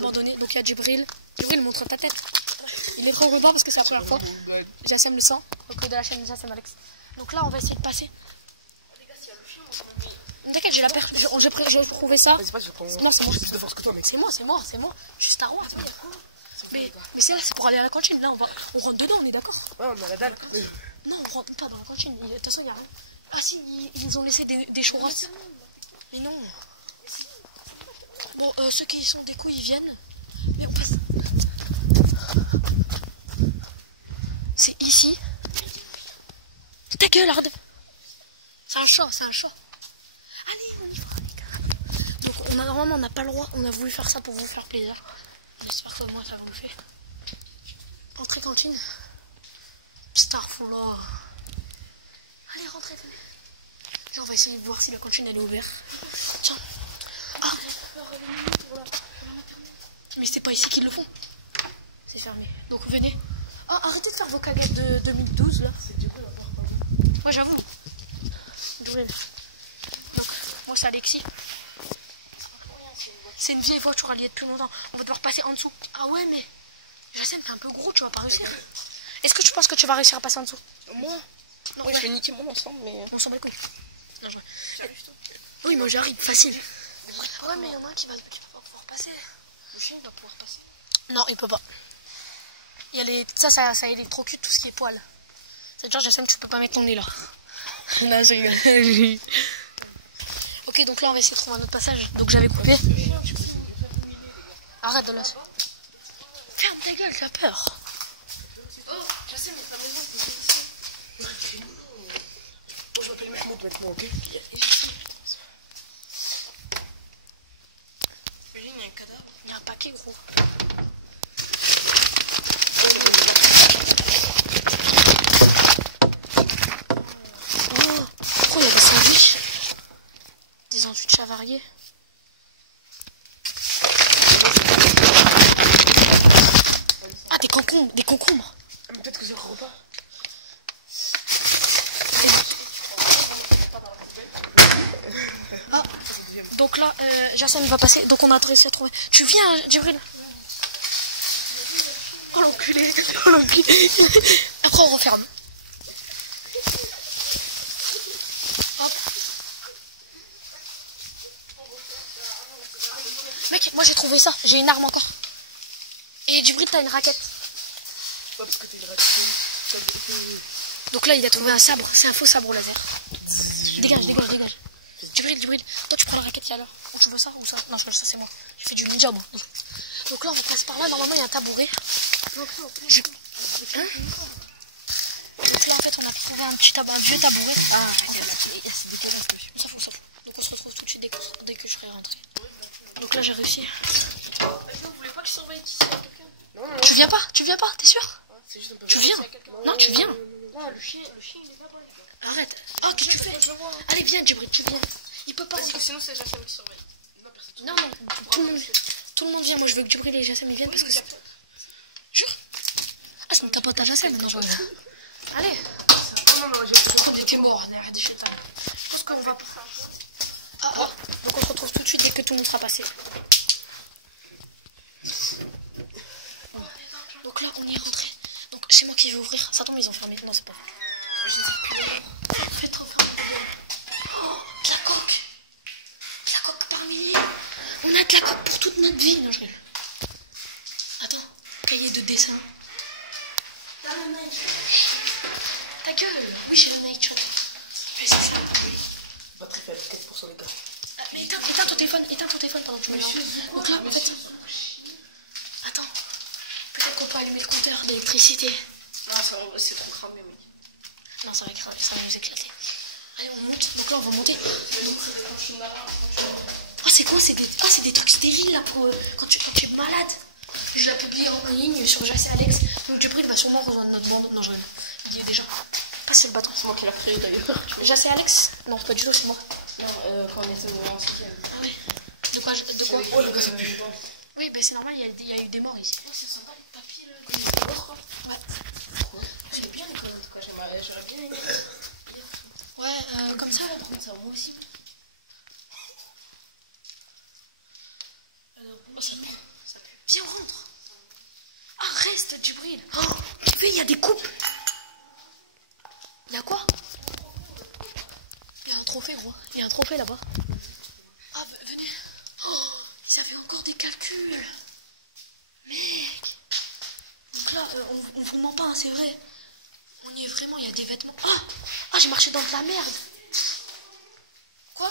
abandonné. Donc il y a Djibril. Djibril, montre ta tête. Il est trop ruban parce que c'est la première fois. Jassem le sent. Donc de la chaîne Jassem Alex. Donc là, on va essayer de passer. Les gars, s'il y a le chien, t'inquiète, j'ai la perte. J'ai trouvé ça. Vas-y, pas, je prends. Non, c'est moi. J'ai plus de force que toi, mec. C'est moi. Je suis Star Wars. Mais c'est là, c'est pour aller à la cantine. Là, on rentre dedans, on est d'accord? Ouais, on a la dalle. Non, on rentre pas dans la cantine. De toute façon, il y a rien. Ah si, ils nous ont laissé des churros. Mais non. Bon, ceux qui sont des couilles, ils viennent. Mais on passe. C'est ici. Ta gueule, arrête. C'est un chat. Allez, on y va, les gars. Donc, normalement, on n'a pas le droit. On a voulu faire ça pour vous faire plaisir. J'espère que moi, ça va vous faire. Entrée cantine. Starfullah. Allez, rentrez, tenez. Là, on va essayer de voir si la cantine elle est ouverte. Tiens. Ah. Mais c'est pas ici qu'ils le font. C'est fermé. Donc venez. Oh, arrêtez de faire vos caguettes de 2012 là. C'est du coup la porte. Ouais, j'avoue. Donc, moi c'est Alexis. C'est une vieille voiture alliée depuis longtemps. On va devoir passer en dessous. Ah ouais, mais Jassem, t'es un peu gros, tu vas pas réussir. Est-ce que tu penses que tu vas réussir à passer en dessous? Moi? Non, Oui, ouais. je vais niquer mon ensemble, mais. On s'en bat les couilles. Non, J'arrive, toi. oui, moi j'arrive, facile. Ouais, mais il y en a un qui va pas pouvoir passer. Le chien, il va pouvoir passer. Non, il peut pas. Il y a les... ça électrocute tout ce qui est poil. C'est-à-dire, Jassem, tu peux pas mettre ton nez là. Non, je rigole. Ok, donc là, on va essayer de trouver un autre passage. Donc j'avais coupé. Arrête de la... Ferme ta gueule, t'as peur. Oh, Jassem, mais t'as raison, c'est ici. Bon, je m'appelle Mahmoud maintenant, ok? Il y a un cadavre. Il y a un paquet, gros. Oh, pourquoi il y a des sandwichs? Des sandwichs avariés. Ah, des concombres, des concombres. Ah, mais peut-être que c'est un repas. Ah, donc là, Jassem va passer. Donc on a réussi à trouver. Tu viens, Djibril? Oh l'enculé. Oh l'enculé. Après on referme. Hop. Mec, moi j'ai trouvé ça. J'ai une arme encore. Et Djibril, t'as une raquette. Ouais, parce que t'es une raquette. Donc là, il a trouvé un sabre. C'est un faux sabre au laser. Dégage. Djibril, toi tu prends la raquette, il y a là. Ou tu veux ça ou ça? Non, je veux ça, c'est moi. J'ai fait du ninja, moi. Donc là, on passe par là. Normalement, il y a un tabouret. Hein? Donc là, en fait, on a trouvé un vieux tabouret. Ah, c'est dégueulasse. On s'en fout. Donc on se retrouve tout de suite dès que je serai rentré. Donc là, j'ai réussi. Vous voulez pas que je surveille ici à quelqu'un? Non. Tu viens pas, t'es sûr? C'est juste un peu. Tu viens? Non, tu viens. Non, le chien, il est là-bas. Arrête. Oh, qu'est-ce que tu fais? Allez, viens, Djibril, tu viens. Il peut pas. Vas-y, sinon c'est Jassem qui surveille. Non, personne. Non, tout le monde vient. Moi, je veux que Djibril et Jassem ils viennent parce que c'est... Jure? Ah, c'est ta pote à Jassem maintenant, je vois. Allez. Non, j'ai T'es mort, arrête de chier. Je pense qu'on va pas faire ça. Ah, donc on se retrouve tout de suite dès que tout le monde sera passé. Donc là, on y est rentré. Donc c'est moi qui vais ouvrir. Ça tombe, ils ont fermé. Non, c'est pas vrai. Faites trop fermer. Oh, de la coque. De la coque par milliers. On a de la coque pour toute notre vie. Non, je rigole. Attends, cahier de dessin. T'as le Night Shot. Ta gueule. Oui, j'ai le Night Shot. Mais c'est ça. batterie faible, 4% les gars. Mais éteins ton téléphone pendant que tu me l'as. Donc là, en fait... Attends. Peut-être qu'on peut allumer le compteur d'électricité. Non, c'est trop cramé, oui. Non, ça va nous éclater. Allez, on monte. Donc là, on va monter. Oh, c'est quoi? C'est des trucs stériles là pour quand tu es malade. Je l'ai publié en ligne sur Jassem Alex. Donc Djibril va sûrement rejoindre notre bande. Non, je rigole. Il y est déjà. Passez le bâton. C'est moi qui l'ai créé d'ailleurs. Jassem Alex? Non, pas du tout, c'est moi. Non, quand on était en 5ème. Ah ouais. De quoi? Oh, le gars, c'est plus. Oui, mais c'est normal, il y a eu des morts ici. Oh, c'est sympa les papiers là, comme les corps quoi. Ouais. Pourquoi? J'aime bien les codes en tout cas, j'aurais bien aimé. Ouais, comme ça. Prendre ça moi aussi. Oh, ça pue. Viens, on rentre. Ah, reste, Djibril. Oh, il y a des coupes. Il y a quoi? Il y a un trophée, gros. Il y a un trophée là-bas. Ah, venez. Oh, ils avaient encore des calculs. Mec. Donc là, on vous ment pas, hein, c'est vrai. On y est vraiment, il y a des vêtements. Ah, j'ai marché dans de la merde. Quoi?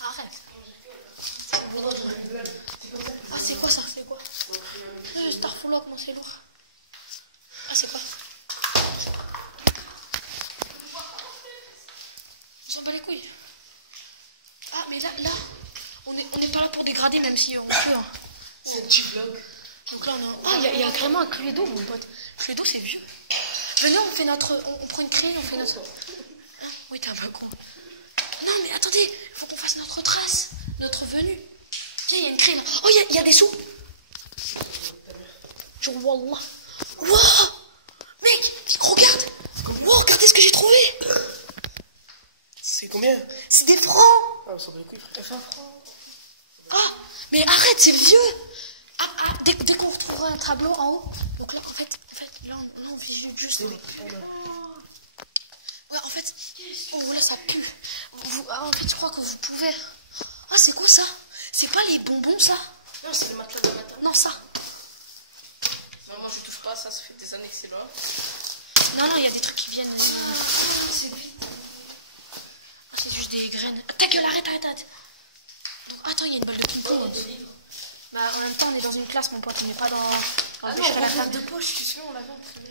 Arrête. Ah, c'est quoi ça? C'est quoi? Starflock, moi c'est lourd. Ah, c'est quoi? On s'en bat les couilles. Ah, mais là, on est pas là pour dégrader, même si on peut. Hein. C'est un petit vlog. Donc là, on a... Ah, il y a carrément un Cluedo, mon pote. Cluedo, c'est vieux. Venez, on fait notre... On prend une craie, on fait notre... Hein? Oui, t'es un peu con. Non, mais attendez, il faut qu'on fasse notre trace, notre venue. Viens, il y a une craie, là. Oh, il y a des sous. Genre, wallah. Wow. Mec, regarde. Wow, regardez ce que j'ai trouvé. C'est combien? C'est des francs. Ah, on s'en bat les couilles, frère. 20 francs. Ah, mais arrête, c'est vieux. Ah, dès qu'on retrouvera un tableau en haut. Donc là, en fait là, on visite juste. Ouais, en fait. Oh, là, ça pue. En fait, je crois que vous pouvez. Ah, c'est quoi ça? C'est pas les bonbons, ça? Non, c'est le matelas de matin. Non, ça. Non, moi, je touche pas, ça fait des années que c'est là. Non, il y a des trucs qui viennent. C'est vite. Ah, c'est juste des graines. Ta gueule, arrête. Donc, attends, il y a une balle de ping-pong. Bah, en même temps, on est dans une classe, mon pote, on n'est pas dans Ah non, la table de poche, tu sais, on l'avait imprimé.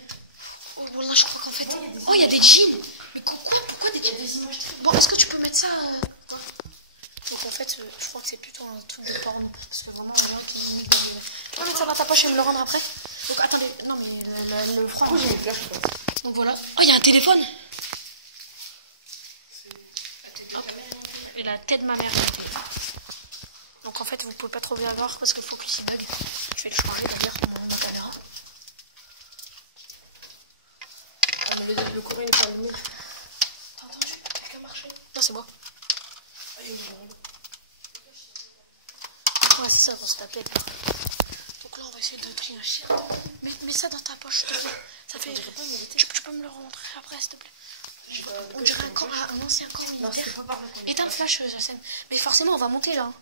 Oh là, je crois qu'en fait. Oh, il y a des jeans. Mais pourquoi des jeans? Des images très... Bon, est-ce que tu peux mettre ça Donc, en fait, je crois que c'est plutôt un truc de porno. Parce que vraiment, il y a un qui me met des... Tu peux mettre ça dans ta poche et me le rendre après? Donc, attendez, non, mais le franc. Pourquoi j'ai mis fleurs, je pense? Donc, voilà. Oh, il y a un téléphone. Hop. Et la tête de ma mère. Donc en fait vous pouvez pas trop bien voir parce qu'il faut qu'il s'y bug. Je vais le changer d'ailleurs ma caméra. Ah mais le courant il est pas allumé. T'as entendu? Quelqu'un marcher? Non, c'est moi. Ah il y a une ronde. Ouais, c'est ça, on se taper. Donc là on va essayer de clean shit. Mets ça dans ta poche s'il te plaît. Ça fait... Tu peux me le remontrer après s'il te plaît. On dirait un ancien camp militaire. Éteins le flash, Jassem. Mais forcément on va monter là.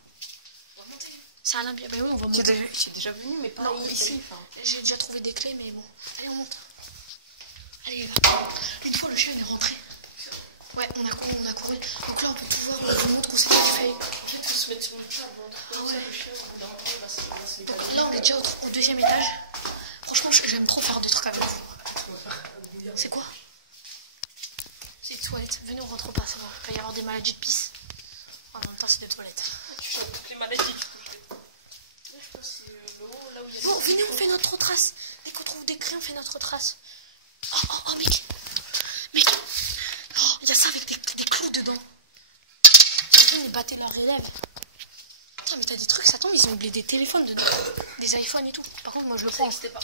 C'est Alain bien. Ben oui, on va monter. J'ai déjà venu, mais pas ici. J'ai déjà trouvé des clés, mais bon. Allez, on monte. Allez, une fois le chien est rentré. Ouais, on a couru. Donc là, on peut tout voir. On vous montre qu'on s'est fait. En fait, il faut se mettre sur une table. Ah ouais. Le chien, au bout d'un moment, il va se Donc là, on est déjà au deuxième étage. Franchement, j'aime trop faire des trucs avec vous. C'est quoi? C'est des toilettes. Venez, on rentre pas, c'est bon. Il va y avoir des maladies de pisse. En même temps, c'est des toilettes. Tu chantes toutes les maladies, du coup. Je pense que c'est le haut, là où il y a... Bon, venez, on fait notre trace. Dès qu'on trouve des crayons, on fait notre trace. Oh, mec. Oh, il y a ça avec des clous dedans. Ils battaient leur élève. Putain, mais t'as des trucs, ça tombe, ils ont oublié des téléphones dedans. Des iPhones et tout. Par contre, moi, je le prends. C'était pas.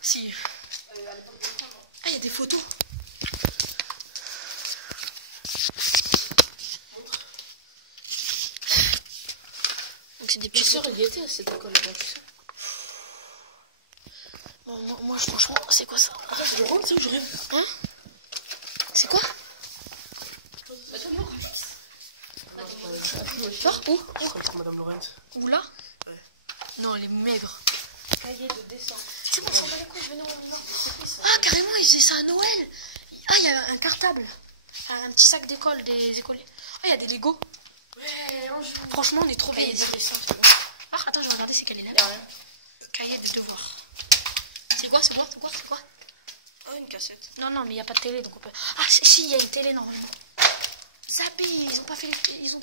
Si. Ah, il y a des photos. Donc c'est des petites sœurs, il y était à cette école là, tu sais. Bon, moi, franchement, c'est quoi ça? Je rentre, ça, je rêve. Hein? C'est quoi? Genre où? Madame Laurent. Où là? Ouais. Non, elle est maigre. Cahier de dessin. C'est bon, on s'en bat les couilles, venez, on y va. Ah, carrément, ils faisaient ça à Noël. Ah, il y a un cartable. Un petit sac d'école des écoliers. Ah, il y a des Lego. Ouais, franchement, on est trop bien. Cahier de dessin, c'est bon. Ah, attends, je vais regarder c'est quel élève. Y'a rien. Cahier de devoir. C'est quoi? Oh, une cassette. Non, mais il n'y a pas de télé, donc on peut... Ah, si, il y a une télé, normalement. Zappé, ils ont pas fait... Ils ont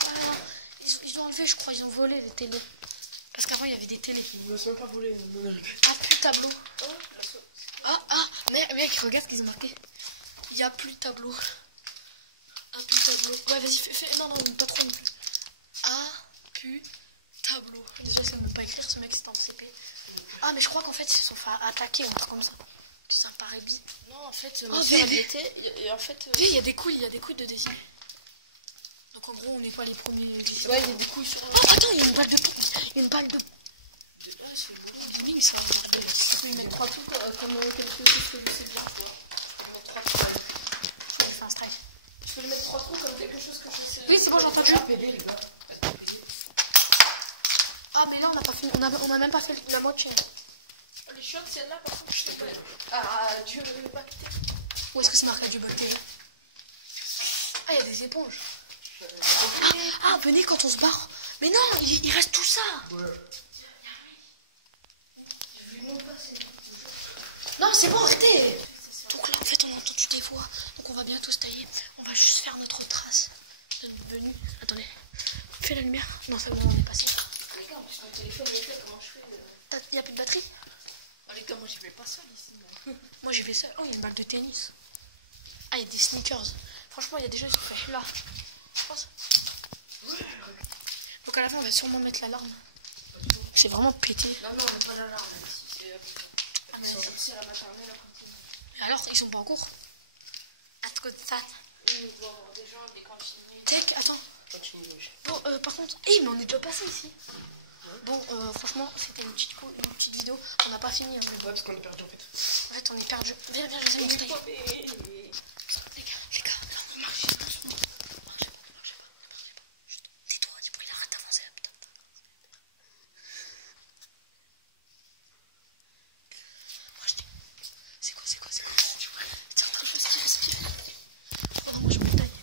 enlevé, je crois, ils ont volé les télés. Parce qu'avant, il y avait des télés. Ils ne sont même pas volés, non, Ah, plus de tableau. Mec, regarde ce qu'ils ont marqué. Il n'y a plus de tableau. Ah, plus de tableau. Ouais, vas-y, fais... Non, pas trop non plus. Ah, plus tableau. Déjà, c'est même pas écrire, ce mec, c'est en CP. Ah, mais je crois qu'en fait, ils se sont fait attaquer ou un truc comme ça. Ça me paraît bizarre. Non, en fait, Oh, et en fait... il y a des couilles de dessiner. Donc en gros, on n'est pas les premiers. Ouais, il y a des couilles sur... Oh, attends, il y a une balle de... oui, ça va. Tu peux y mettre 3 trucs comme quelque chose que je sais bien, tu vois. Tu peux y mettre 3 trucs. C'est un strike. Tu peux lui mettre 3 trous comme quelque chose que je sais. Oui, c'est bon, j'entends. PD, les gars. Ah, mais là, on n'a pas fini. On a même pas fait la moitié. Les chiottes, celle-là, par contre, je te plaît. Ah, Dieu le bactère. Où est-ce que c'est marqué du bactérie? Ah, il y a des éponges. Ah, venez quand on se barre. Mais non, il reste tout ça. Ouais. Non, c'est bon, arrêtez. Donc là, en fait, on a entendu des voix. Donc on va bientôt se tailler. On va juste faire notre trace de notre venue. Attendez. Fais la lumière. Non, c'est bon, on est passé. Les gars, sur le téléphone, les gars, comment je fais Il n'y a plus de batterie? Ah, les gars, moi, j'y vais pas seul ici. Moi, j'y vais seul. Oh, il y a une balle de tennis. Ah, il y a des sneakers. Franchement, il y a des gens qui sont faits là. Je pense. Donc à la fin, on va sûrement mettre l'alarme. C'est vraiment pété. Non, non, on n'a pas l'alarme ici. Ils sont sortis à la maternelle à côté. Et alors, ils sont pas en cours? À côté de ça. Il doit y avoir des gens, des cantiniers. Tech, attends. Continue, oui. Bon, par contre, mais on est déjà passé ici. Bon, franchement, c'était une petite vidéo. On n'a pas fini. Hein, mais bon. Ouais, parce qu'on est perdu en fait. En fait, on est perdu. Viens, je sais me tailler. Les gars, là, on marche juste doucement. Marchez pas. Juste, tais-toi, du bruit, il arrête d'avancer là, putain. C'est quoi? Tiens, on faut respire. Oh, moi, je me taille.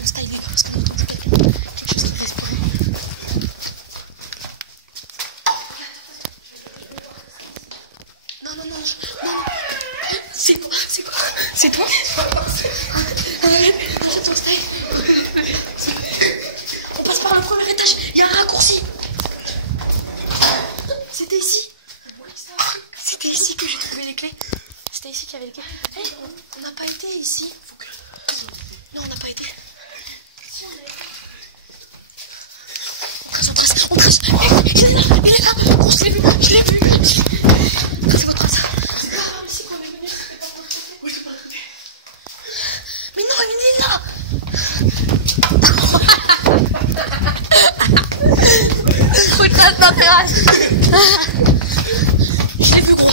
On se taille, les gars, parce qu'on a entendu quelque chose qui respire. Non. C'est quoi? C'est toi? Arrête, on se taille. On passe par le premier étage, il y a un raccourci. C'était ici que j'ai trouvé les clés. C'était ici qu'il y avait les clés. Hey, on n'a pas été ici. Non, on n'a pas été. On trace. Il est là. On se l'est vu. Je l'ai vu. Tracez votre trace. C'est pas grave ici qu'on est venu. C'était pas de l'autre côté. Oui, c'est pas de l'autre côté. Mais non, il est là. Retrace ma terrasse. Je l'ai vu, gros.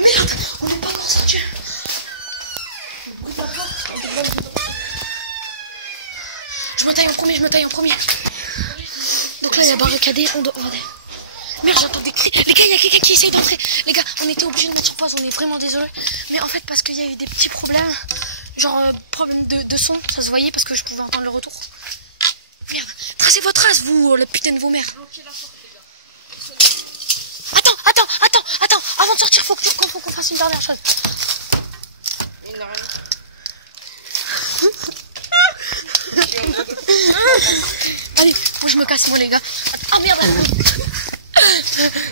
Merde, on n'est pas encore sorti. Je me taille en premier. Donc là, il y a barricadé. On doit. Merde, j'entends des cris. Les gars, il y a quelqu'un qui essaye d'entrer. Les gars, on était obligés de mettre sur pause. On est vraiment désolé. Mais en fait, parce qu'il y a eu des petits problèmes. Genre, problème de son. Ça se voyait parce que je pouvais entendre le retour. Merde. Tracez votre trace, vous, la putain de vos mères. Bloquez la porte, les gars. Attends. Avant de sortir, faut qu'on fasse une dernière chose. Il n'a rien. Allez, faut que je me casse, moi, les gars. Ah merde.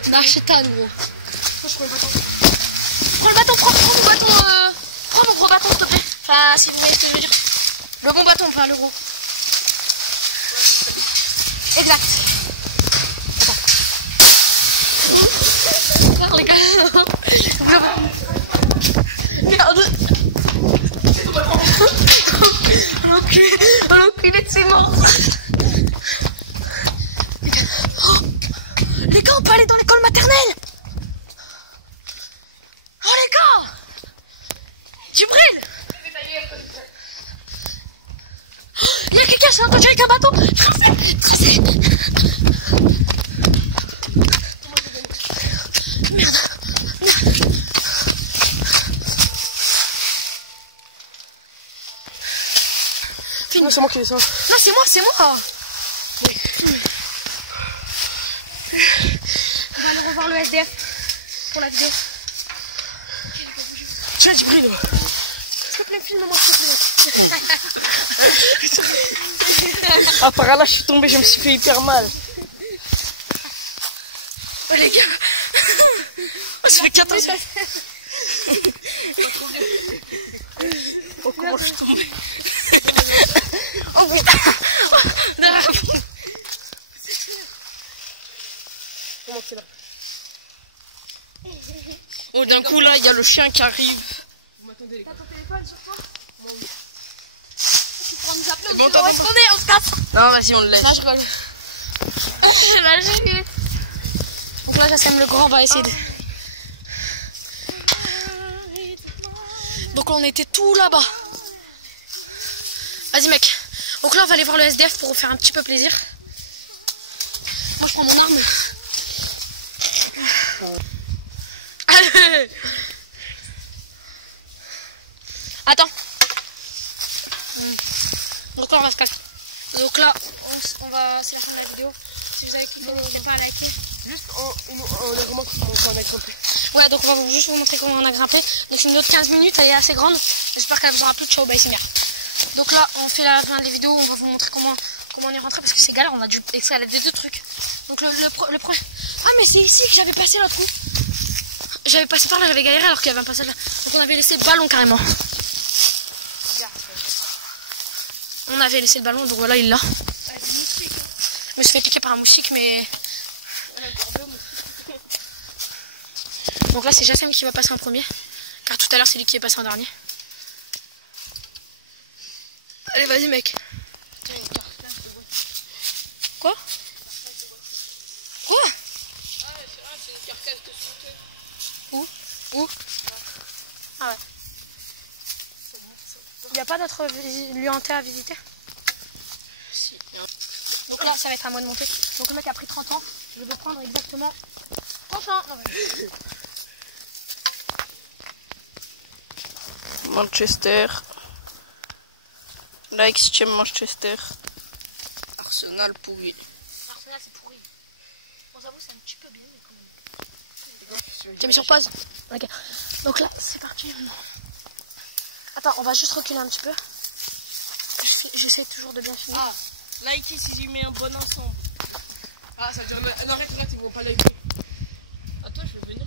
Nacheta, gros. Moi, je prends le bâton. Prends le bâton, prends mon bâton. Prends mon gros bâton, s'il te plaît. Enfin, si vous voyez ce que je veux dire. Le bon bâton, enfin, le gros. Exact. Attends. Les gars. Merde. L'enculé de ses morts. Les gars, on peut aller dans l'école maternelle. Oh les gars, Djibril. Il y a quelqu'un, c'est entendu avec un bâton. Tracez. Merde. Non, c'est moi qui descends. Non, c'est moi. On va aller revoir le SDF pour la vidéo. Tiens, Djibril. S'il te plaît, filme-moi, s'il te plaît. Ah, par là, je suis tombé, je me suis fait hyper mal. Oh les gars. Oh, ça fait 14 ans. Oh, comment je suis tombé. Oh putain. Comment c'est là? Oh, d'un coup, là, il y a le chien qui arrive. attendez. T'as ton téléphone sur toi? Moi, oui. Tu pourras nous appeler, Bon, on va se tourner, on se casse. Non, vas-y, on le laisse. Là, je rigole. Donc là, Jassem le grand va essayer de... Donc là, on était tout là-bas. Vas-y, mec. Donc là, on va aller voir le SDF pour faire un petit peu plaisir. Moi, je prends mon arme. Allez. Attends. Donc là, on va se casser. Donc là, on va... C'est la fin de la vidéo. Si vous avez cliqué, n'hésitez pas à liker. Juste, on leur remontre comment on a grimpé. Ouais, donc on va juste vous montrer comment on a grimpé. Donc une autre 15 minutes, elle est assez grande. J'espère qu'elle vous aura plu. Ciao, bye, c'est bien. Donc là, on fait la fin des vidéos. On va vous montrer comment on est rentré parce que c'est galère. On a dû escalader des deux trucs. Donc le premier... Ah, mais c'est ici que j'avais passé l'autre coup. J'avais passé par là, j'avais galéré alors qu'il y avait un passage là. Donc on avait laissé le ballon carrément. On avait laissé le ballon, donc voilà, il l'a. Je me suis fait piquer par un moustique, mais... Donc là, c'est Jassem qui va passer en premier. Car tout à l'heure, c'est lui qui est passé en dernier. Allez, vas-y, mec. Quoi? Quoi? C'est une carcasse de sauter. Où? Ah ouais. Il n'y a pas d'autres lieux hantés à visiter? Si. Donc là, ça va être à moi de monter. Donc le mec a pris 30 ans. Je vais prendre exactement 30 ans. Non, Manchester. Like, j'aime Manchester. Arsenal pourri. Arsenal, c'est pourri. Bon, j'avoue, c'est un petit peu bien, mais quand même. T'as mis sur pause? Ok. Donc là, c'est parti. Attends, on va juste reculer un petit peu. J'essaie toujours de bien finir. Ah, likez si j'ai mis un bon ensemble. Ah, ça veut dire... Non, arrête, ils vont pas liker. Attends, je vais venir.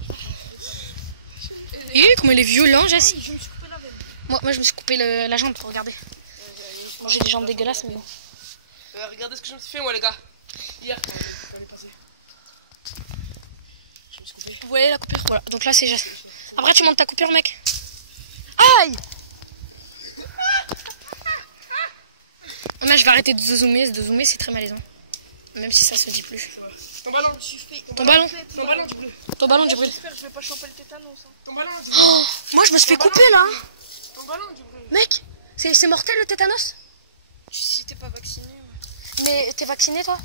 Et comment il est violent, Jessie. Je me suis coupé la veine. Moi, je me suis coupé la jambe, regardez. Bon, j'ai des jambes dégueulasses, mais bon. Regardez ce que je me suis fait, moi, les gars. Hier, quand j'avais passé. Je me suis coupé. Vous voyez la coupure? Voilà. Donc là, c'est Jessie. Après, tu montes ta coupure, mec. Aïe! Là, je vais arrêter de zoomer, c'est très malaisant. Même si ça se dit plus. Ton ballon, Ton ballon? Ton ballon, du bleu. Ton ballon, du brûle. J'espère que je vais pas choper le tétanos. Ton ballon, du bleu. Oh, moi, je me suis fait couper là. Ton ballon, du bleu. Mec, c'est mortel le tétanos? Si t'es pas vacciné, ouais. Mais t'es vacciné, toi?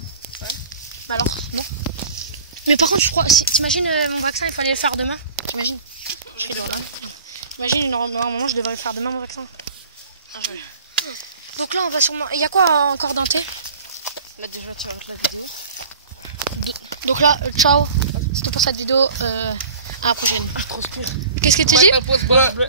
Ouais. Bah alors, non. Mais par contre, je crois, si, t'imagines mon vaccin, il fallait le faire demain? T'imagines? T'imagines, normalement, je devrais le faire demain, mon vaccin. Ah, ouais. Donc là, on va sûrement... Il y a quoi encore dans thé? Là, déjà, tu arrêtes la vidéo. Donc là, ciao. C'était pour cette vidéo. À la prochaine. Ah, je transpire. Qu'est-ce que tu dis? Un pouce bleu.